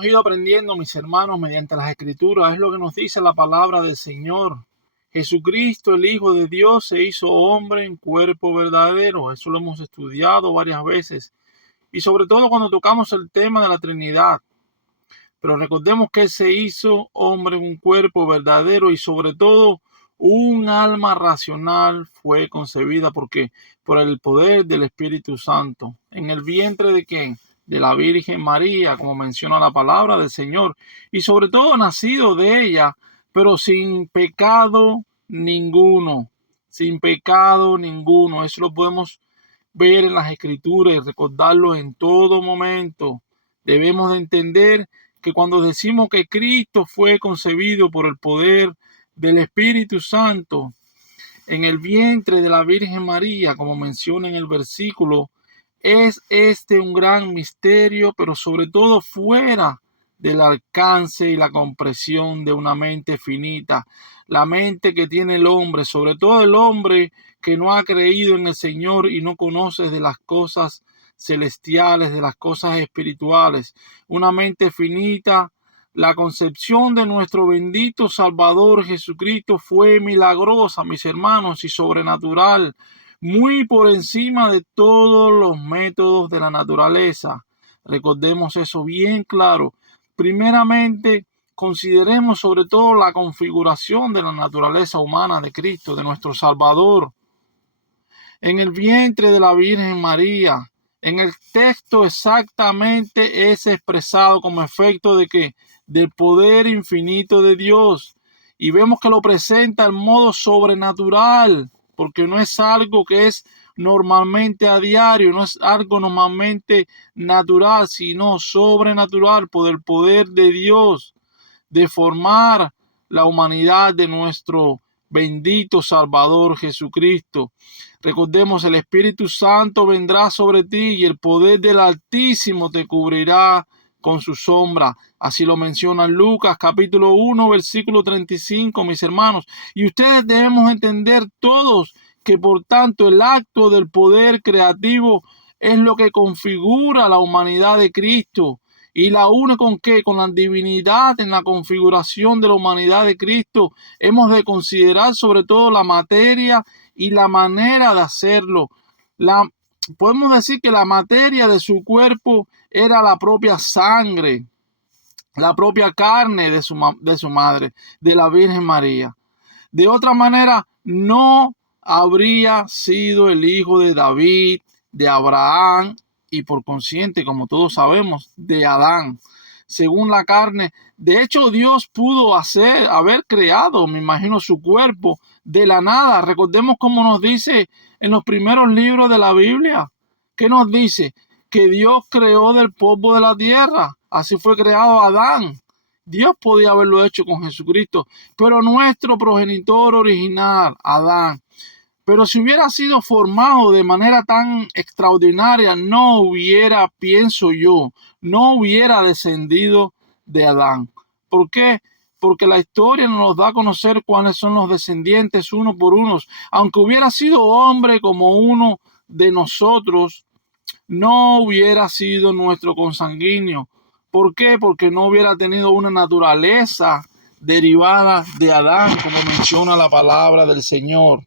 Hemos ido aprendiendo, mis hermanos, mediante las Escrituras. Es lo que nos dice la palabra del Señor. Jesucristo, el Hijo de Dios, se hizo hombre en cuerpo verdadero. Eso lo hemos estudiado varias veces. Y sobre todo cuando tocamos el tema de la Trinidad. Pero recordemos que Él se hizo hombre en un cuerpo verdadero y sobre todo un alma racional fue concebida porque por el poder del Espíritu Santo. ¿En el vientre de quién? De la Virgen María, como menciona la palabra del Señor. Y sobre todo nacido de ella, pero sin pecado ninguno. Sin pecado ninguno. Eso lo podemos ver en las Escrituras y recordarlo en todo momento. Debemos de entender que cuando decimos que Cristo fue concebido por el poder del Espíritu Santo en el vientre de la Virgen María, como menciona en el versículo, es este un gran misterio, pero sobre todo fuera del alcance y la comprensión de una mente finita, la mente que tiene el hombre, sobre todo el hombre que no ha creído en el Señor y no conoce de las cosas celestiales, de las cosas espirituales, una mente finita. La concepción de nuestro bendito Salvador Jesucristo fue milagrosa, mis hermanos, y sobrenatural, muy por encima de todos los métodos de la naturaleza. Recordemos eso bien claro. Primeramente, consideremos sobre todo la configuración de la naturaleza humana de Cristo, de nuestro Salvador. En el vientre de la Virgen María, en el texto exactamente es expresado como efecto de que del poder infinito de Dios, y vemos que lo presenta en modo sobrenatural, porque no es algo que es normalmente a diario, no es algo normalmente natural, sino sobrenatural por el poder de Dios de formar la humanidad de nuestro bendito Salvador Jesucristo. Recordemos, el Espíritu Santo vendrá sobre ti y el poder del Altísimo te cubrirá con su sombra. Así lo menciona Lucas capítulo 1 versículo 35, mis hermanos. Y ustedes debemos entender todos que por tanto el acto del poder creativo es lo que configura la humanidad de Cristo. Y la une con qué? Con la divinidad en la configuración de la humanidad de Cristo. Hemos de considerar sobre todo la materia y la manera de hacerlo. Podemos decir que la materia de su cuerpo era la propia sangre, la propia carne de su madre, de la Virgen María. De otra manera, no habría sido el hijo de David, de Abraham y por consiguiente, como todos sabemos, de Adán. Según la carne, de hecho Dios pudo haber creado, me imagino, su cuerpo de la nada. Recordemos cómo nos dice en los primeros libros de la Biblia. ¿Qué nos dice? Que Dios creó del polvo de la tierra. Así fue creado Adán. Dios podía haberlo hecho con Jesucristo, pero nuestro progenitor original, Adán, pero si hubiera sido formado de manera tan extraordinaria, no hubiera, pienso yo, no hubiera descendido de Adán. ¿Por qué? Porque la historia nos da a conocer cuáles son los descendientes uno por uno. Aunque hubiera sido hombre como uno de nosotros, no hubiera sido nuestro consanguíneo. ¿Por qué? Porque no hubiera tenido una naturaleza derivada de Adán, como menciona la palabra del Señor.